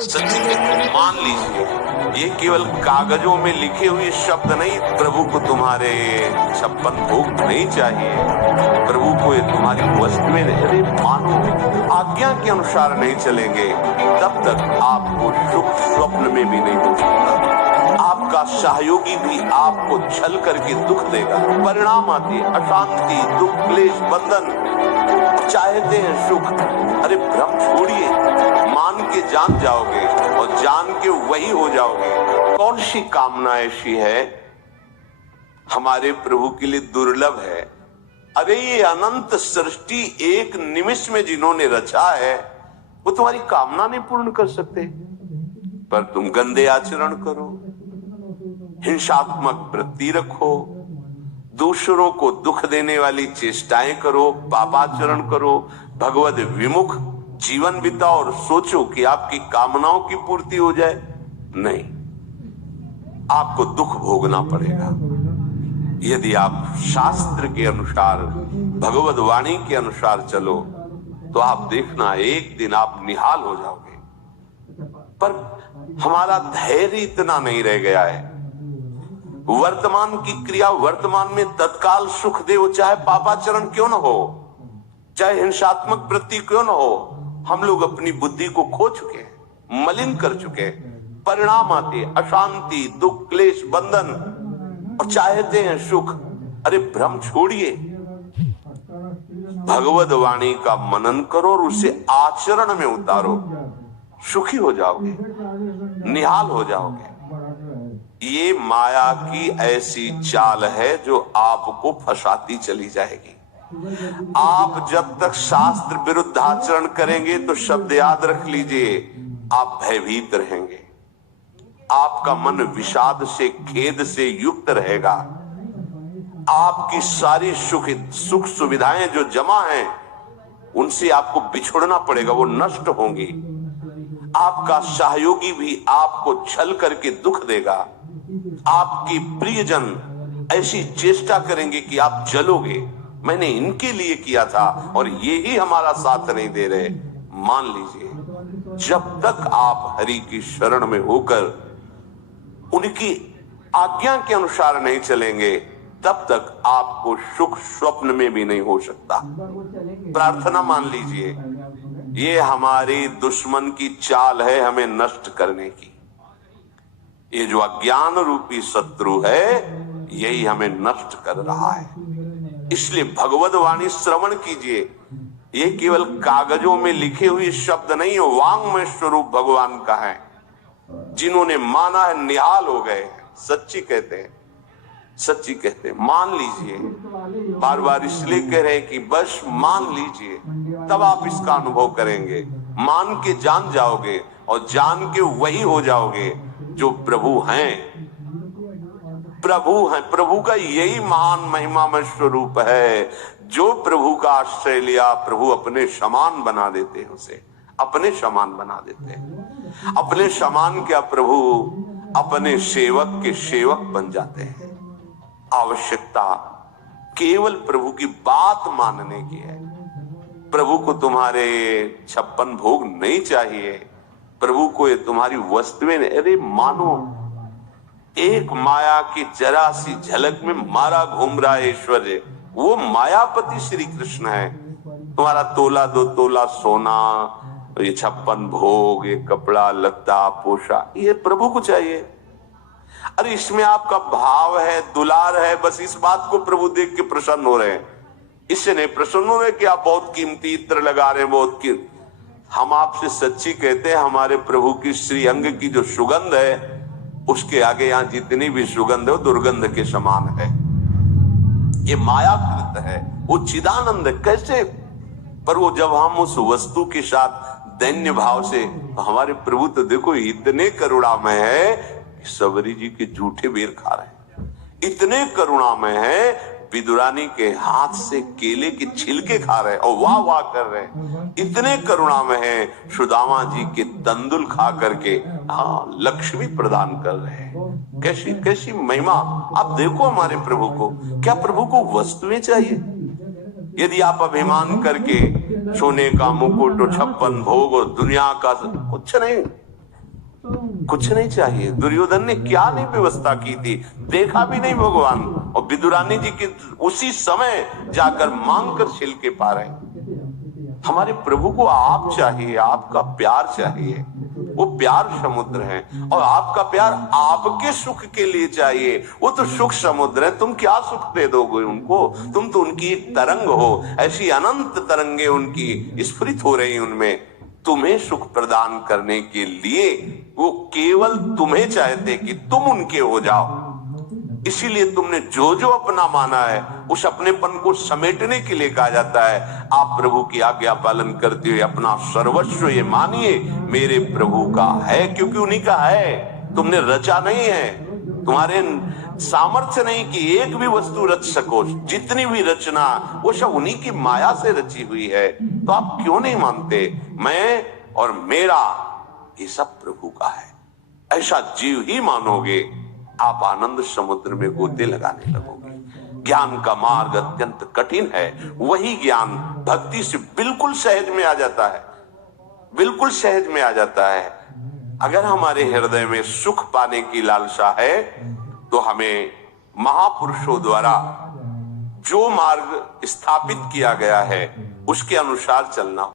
सच्ची कहते मान लीजिए, ये केवल कागजों में लिखे हुए शब्द नहीं। प्रभु को तुम्हारे 56 भोग नहीं चाहिए, प्रभु को ये तुम्हारी वस्तुएं नहीं। मानो आज्ञा के अनुसार नहीं चलेंगे, तब तक आपको सुख स्वप्न में भी नहीं हो सकता। आपका सहयोगी भी आपको छल करके दुख देगा। परिणाम आते अशांति, दुख, क्लेश, बंधन। चाहते हैं सुख, अरे भ्रम छोड़िए, मान के जान जाओगे और जान के वही हो जाओगे। कौन सी कामना ऐसी है हमारे प्रभु के लिए दुर्लभ है? अरे ये अनंत सृष्टि एक निमिष में जिन्होंने रचा है, वो तुम्हारी कामना नहीं पूर्ण कर सकते, पर तुम गंदे आचरण करो, हिंसात्मक वृत्ति रखो, दूसरों को दुख देने वाली चेष्टाएं करो, पापाचरण करो, भगवद विमुख जीवन बिताओ और सोचो कि आपकी कामनाओं की पूर्ति हो जाए। नहीं, आपको दुख भोगना पड़ेगा। यदि आप शास्त्र के अनुसार, भगवद वाणी के अनुसार चलो, तो आप देखना एक दिन आप निहाल हो जाओगे। पर हमारा धैर्य इतना नहीं रह गया है। वर्तमान की क्रिया वर्तमान में तत्काल सुख दे, वो चाहे पापाचरण क्यों न हो, चाहे हिंसात्मक वृत्ति क्यों न हो, हम लोग अपनी बुद्धि को खो चुके हैं, मलिन कर चुके हैं। परिणाम आते अशांति, दुख, क्लेश, बंधन, और चाहते हैं सुख। अरे भ्रम छोड़िए, भगवद वाणी का मनन करो और उसे आचरण में उतारो, सुखी हो जाओगे, निहाल हो जाओगे। ये माया की ऐसी चाल है जो आपको फंसाती चली जाएगी। आप जब तक शास्त्र विरुद्ध आचरण करेंगे तो शब्द याद रख लीजिए, आप भयभीत रहेंगे, आपका मन विषाद से, खेद से युक्त रहेगा। आपकी सारी सुख सुविधाएं जो जमा हैं, उनसे आपको बिछुड़ना पड़ेगा, वो नष्ट होंगी। आपका सहयोगी भी आपको छल करके दुख देगा। आपके प्रियजन ऐसी चेष्टा करेंगे कि आप जलोगे, मैंने इनके लिए किया था और ये ही हमारा साथ नहीं दे रहे। मान लीजिए, जब तक आप हरि की शरण में होकर उनकी आज्ञा के अनुसार नहीं चलेंगे, तब तक आपको सुख स्वप्न में भी नहीं हो सकता। प्रार्थना मान लीजिए, ये हमारी दुश्मन की चाल है हमें नष्ट करने की। ये जो अज्ञान रूपी शत्रु है, यही हमें नष्ट कर रहा है। इसलिए भगवद वाणी श्रवण कीजिए। ये केवल कागजों में लिखे हुए शब्द नहीं, वांग्मय स्वरूप भगवान का है। जिन्होंने माना है निहाल हो गए हैं। सच्ची कहते हैं, सच्ची कहते हैं। मान लीजिए, बार बार इसलिए कह रहे हैं कि बस मान लीजिए, तब आप इसका अनुभव करेंगे। मान के जान जाओगे और जान के वही हो जाओगे जो प्रभु हैं। प्रभु हैं, प्रभु का यही महान महिमामय स्वरूप है। जो प्रभु का आश्रय लिया, प्रभु अपने समान बना देते हैं, उसे अपने समान बना देते हैं। अपने समान क्या, प्रभु अपने सेवक के सेवक बन जाते हैं। आवश्यकता केवल प्रभु की बात मानने की है। प्रभु को तुम्हारे 56 भोग नहीं चाहिए, प्रभु को ये तुम्हारी वस्तुएं। अरे मानो एक माया की जरा सी झलक में मारा घूम रहा है ऐश्वर्य, वो मायापति श्री कृष्ण है। तुम्हारा तोला 2 तोला सोना, ये 56 भोग, ये कपड़ा लत्ता पोशाक, ये प्रभु को चाहिए। अरे इसमें आपका भाव है, दुलार है, बस इस बात को प्रभु देख के प्रसन्न हो रहे हैं। इससे नहीं प्रसन्न हो रहे कि आप बहुत कीमती इत्र लगा रहे हैं, बहुत कीमती। हम आपसे सच्ची कहते हैं, हमारे प्रभु की श्री अंग की जो सुगंध है, उसके आगे यहां जितनी भी सुगंध है वो दुर्गंध के समान है। ये मायाकृत है, वो चिदानंद है। कैसे? पर वो जब हम उस वस्तु के साथ दैन्य भाव से, हमारे प्रभु तो देखो इतने करुणामय है कि सबरी जी के जूठे बेर खा रहे हैं। इतने करुणामय है, विदुरानी के हाथ से केले के छिलके खा रहे हैं और वाह वाह कर रहे हैं। इतने करुणामय है, सुदामा जी के तंदुल खा करके लक्ष्मी प्रदान कर रहे हैं। कैसी कैसी महिमा! आप देखो हमारे प्रभु को। क्या प्रभु को वस्तुएं चाहिए? यदि आप अभिमान करके सोने का मुकुट और 56 भोग और दुनिया का कुछ नहीं, कुछ नहीं चाहिए। दुर्योधन ने क्या नहीं व्यवस्था की थी, देखा भी नहीं भगवान, और विदुरानी जी की उसी समय जाकर मांग कर छिल के पा रहे। हमारे प्रभु को आप चाहिए, आपका प्यार चाहिए। वो प्यार समुद्र है, और आपका प्यार आपके सुख के लिए चाहिए। वो तो सुख समुद्र है, तुम क्या सुख दे दोगे उनको? तुम तो उनकी एक तरंग हो, ऐसी अनंत तरंगे उनकी स्फुरित हो रही उनमें। तुम्हें सुख प्रदान करने के लिए वो केवल तुम्हें चाहते कि तुम उनके हो जाओ। इसीलिए तुमने जो जो अपना माना है, उस अपनेपन को समेटने के लिए कहा जाता है, आप प्रभु की आज्ञा पालन करते हुए अपना सर्वस्व ये मानिए मेरे प्रभु का है, क्योंकि उन्हीं का है। तुमने रचा नहीं है, तुम्हारे सामर्थ्य नहीं कि एक भी वस्तु रच सको। जितनी भी रचना वो सब उन्हीं की माया से रची हुई है। तो आप क्यों नहीं मानते मैं और मेरा ये सब प्रभु का है? ऐसा जीव ही मानोगे, आप आनंद समुद्र में गोते लगाने लगोगे। ज्ञान का मार्ग अत्यंत कठिन है, वही ज्ञान भक्ति से बिल्कुल सहज में आ जाता है, बिल्कुल सहज में आ जाता है। अगर हमारे हृदय में सुख पाने की लालसा है तो हमें महापुरुषों द्वारा जो मार्ग स्थापित किया गया है उसके अनुसार चलना